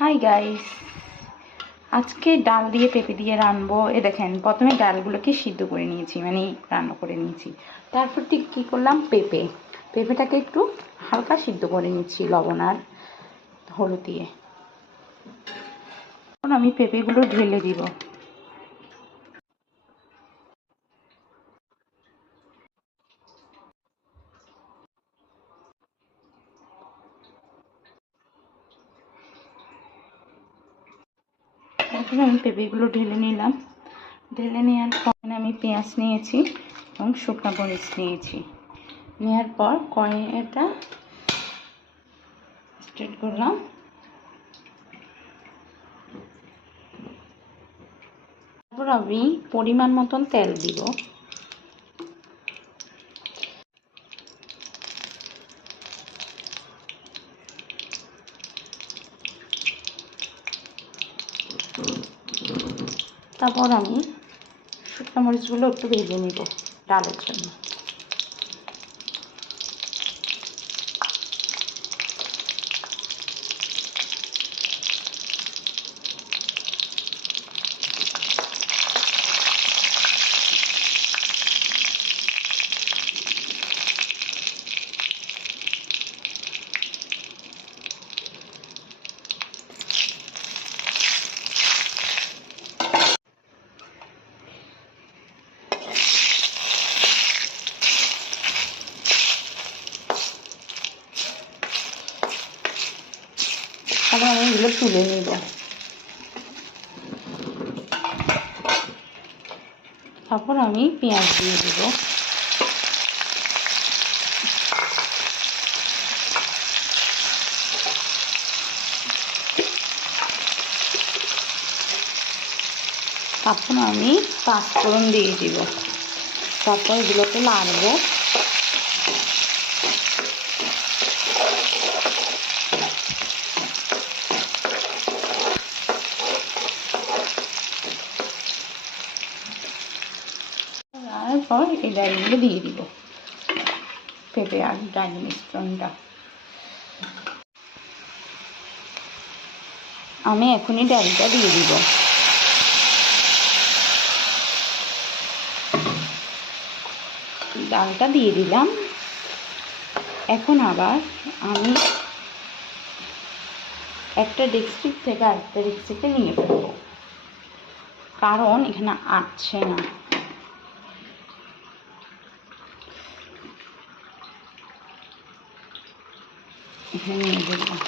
Hi guys, আজকে ডাল দিয়ে পেঁপে দিয়ে রানবো। দেখেন, প্রথমে ডালগুলোকে সিদ্ধ করে নিয়েছি, মানে রান্না করে নিয়েছি। তারপর ঠিক কী করলাম, পেঁপেটাকে একটু হালকা সিদ্ধ করে নিচ্ছি লবণ আর হলুদ দিয়ে। এখন আমি পেঁপেগুলো ঢেলে দিব। এখন আমি পেঁপেগুলো ঢেলে নিলাম। ঢেলে নেওয়ার পর আমি পেঁয়াজ নিয়েছি এবং শুকনো মরিচ নিয়েছি। নেওয়ার পর কড়াইটা স্টার্ট করলাম। তারপর আমি পরিমাণ মতন তেল দিব। তারপর আমি শুকনো মরিচগুলো একটু ভেজে নিব ডালের জন্য। তারপর আমি এগুলো তুলে নিব। তারপর আমি পেঁয়াজ দিয়ে দেব। তারপর আমি পাঁচফোড়ন দিয়ে দিব। তারপর এগুলোকে নাড়বো। তারপর এই ডালগুলো দিয়ে দিব, পেঁপে আর ডাল মিশ্রণটা। আমি এখনই ডালটা দিয়ে দিব। ডালটা দিয়ে দিলাম। এখন আবার আমি একটা ডেক্সি থেকে আরেকটা ডেক্সিতে নিয়ে ফেলবো, কারণ এখানে আটছে না। এখানে নিয়ে দিলাম।